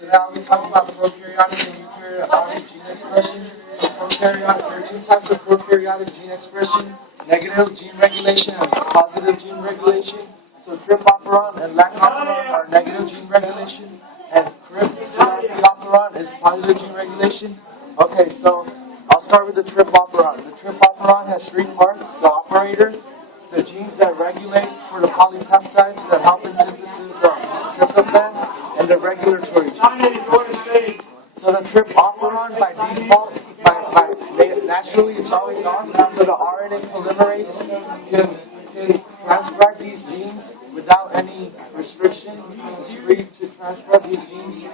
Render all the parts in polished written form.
Today I'll be talking about prokaryotic and eukaryotic gene expression. So prokaryotic, there are two types of prokaryotic gene expression: negative gene regulation and positive gene regulation. So trip operon and lac operon are negative gene regulation, and CRP operon is positive gene regulation. Okay, so I'll start with the trip operon. The trip operon has three parts: the operator, the genes that regulate for the polypeptides that help in synthesis of tryptophan, and the regulatory gene. So the trip operon by default, naturally it's always on, so the RNA polymerase can transcribe these genes without any restriction. It's free to transcribe these genes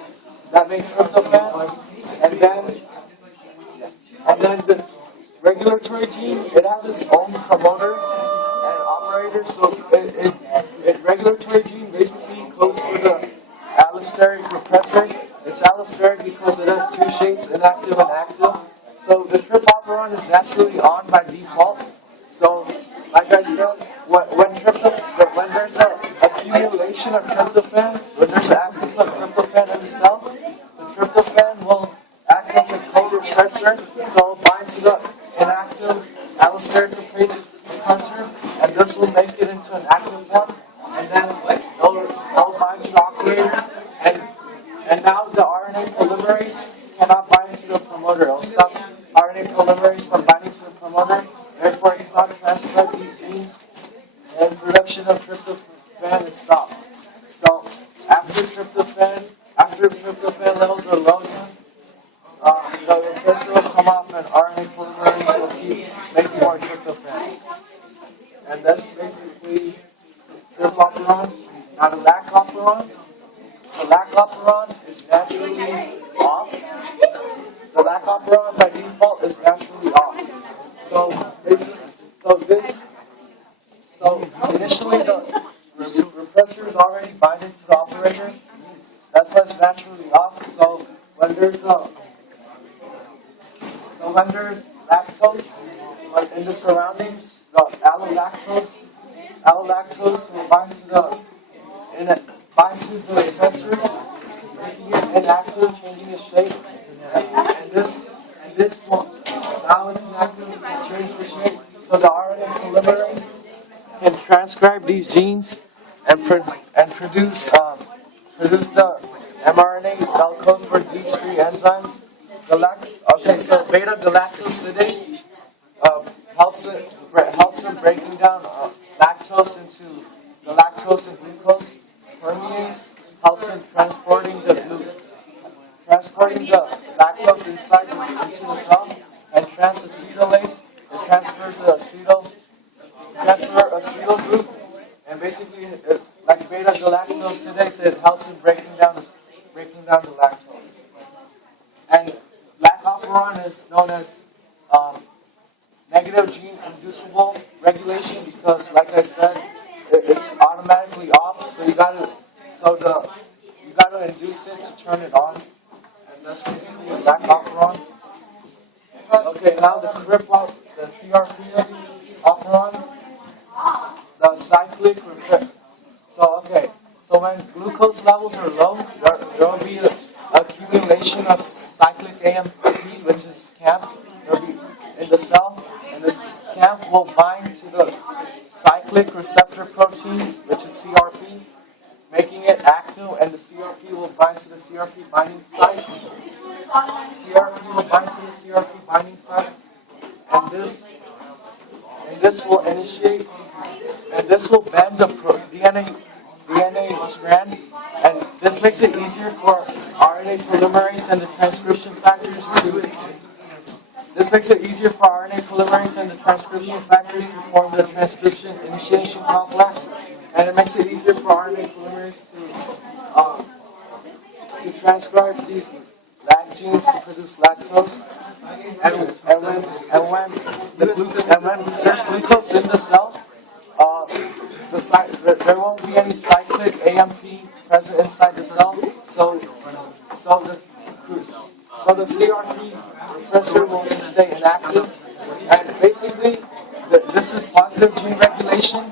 that make tryptophan, and then the regulatory gene, it has its own promoter and operator. So regulatory gene basically codes for the allosteric repressor. It's allosteric because it has two shapes, inactive and active. So the trip operon is naturally on by default. So, like I said, when there's an accumulation of tryptophan, when there's an excess of tryptophan in the cell, the tryptophan will act as a co-repressor, so bind to the inactive allosteric repressor, and this will make it into an active one, and then it'll bind to the operator, and now the RNA polymerase cannot bind to the promoter. It'll stop RNA polymerase from binding to the promoter, therefore it cannot transcribe these genes, and production of tryptophan is stopped. So after tryptophan levels are low again, the repressor will come off and RNA polymerase will keep making more tryptophan. And that's basically trip operon. Now the lac operon. The lac operon is naturally off. The lac operon by default is naturally off. So initially the repressor is already binding to the operator. That's why it's naturally off. So when there's lactose in the surroundings, the allolactose will bind to the repressor, making it inactive, changing its shape, and this will, now it's inactive, change the shape, so the RNA polymerase can transcribe these genes and produce the mRNA that codes for these three enzymes. So beta-galactosidase helps in breaking down lactose into the lactose and glucose. Permease helps in transporting the lactose inside into the cell, and transacetylase, it transfers the acetyl group, and basically like beta-galactosidase, it helps in breaking down the lactose. And lac operon is known as negative gene inducible regulation because, like I said, it's automatically off. So you gotta induce it to turn it on, and that's basically a lac operon. Okay, now the CRP operon, the cyclic repressor. So when glucose levels are low, there will be an accumulation of cyclic AMP, which is CAMP. There will be in the cell, and this CAMP will bind to the cyclic receptor protein, which is CRP, making it active, and the CRP will bind to the CRP binding site. CRP will bind to the CRP binding site, and this will initiate, and this will bend the DNA strand, and this makes it easier for RNA polymerase and the transcription factors to. This makes it easier for RNA polymerase and the transcription factors to form the transcription initiation complex, and it makes it easier for RNA polymerase to transcribe these lac genes to produce lactose. And when there's glucose in the cell, there won't be any cyclic AMP present inside the cell. So the CRP repressor will stay inactive, and basically this is positive gene regulation,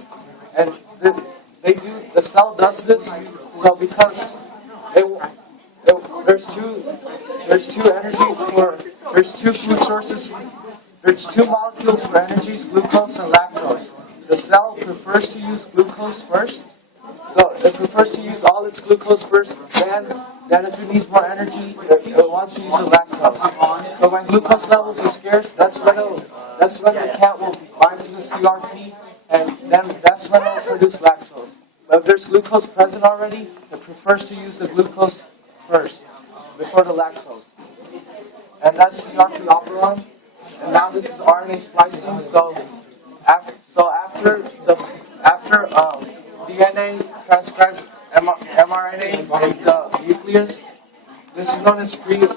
and the cell does this. So because there's there's two food sources. There's two molecules for energies, glucose and lactose. The cell prefers to use glucose first, so it prefers to use all its glucose first. Then if it needs more energy, it wants to use the lactose. So when glucose levels are scarce, that's when the cat will bind to the CRP, and then that's when it will produce lactose. But if there's glucose present already, it prefers to use the glucose first before the lactose. And that's CRP operon. And now this is RNA splicing. So after DNA transcribes mRNA in the nucleus, this is known as free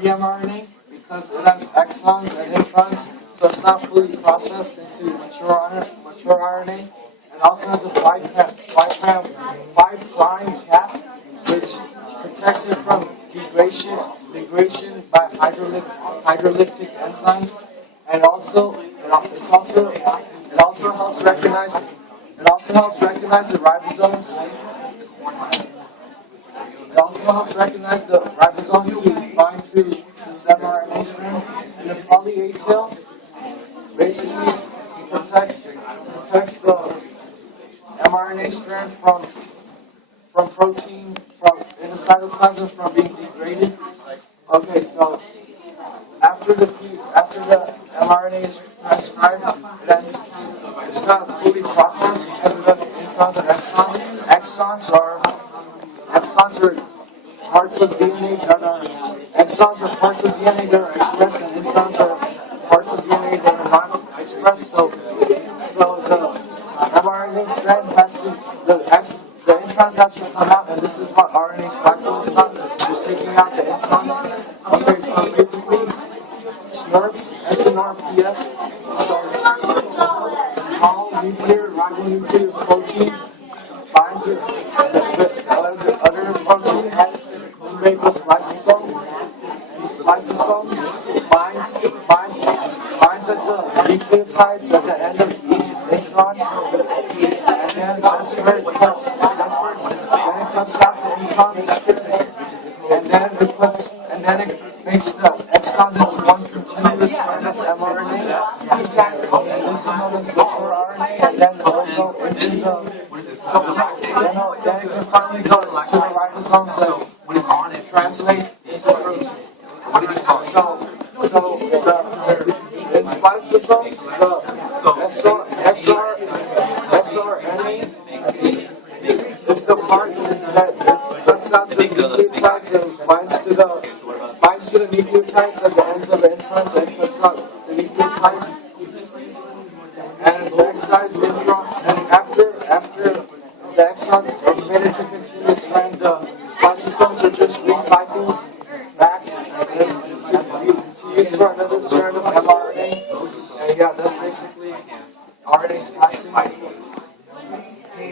mRNA because it has exons and introns, so it's not fully processed into mature RNA. It also has a 5' cap, which protects it from degradation by hydrolytic enzymes, and it also helps recognize the ribosomes. It also helps recognize the ribosomes to bind to this mRNA strand. And the poly A tail basically protects the mRNA strand from protein in the cytoplasm from being degraded. Okay, so after the mRNA is transcribed, it's not fully processed because it has introns and exons. Exons are parts of DNA that are expressed, and introns are parts of DNA that are not expressed. So the mRNA strand the introns has to come out, and this is what RNA splicing is about, just taking out the introns. Okay, so basically, SNRPs, SNRPS, so small nuclear ribonuclear proteins binds with other proteins to make a spliceosome. The spliceosome binds at the nucleotides at the end of each intron, and then that's where it cuts out the introns, and then it makes the exons into one continuous strand of mRNA. And this is known as before RNA, and then it will go into then it can finally go to the ribosomes that translate into protein. So in spliceosomes, the sRNA is the part that cuts out the nucleotides and binds to the nucleotides at the ends of the introns and cuts out the nucleotides. And the excised intron, and after the exon expanded to continuous strand, the spliceosomes are just recycled back to use for another strand of mRNA. And yeah, that's basically RNA splicing.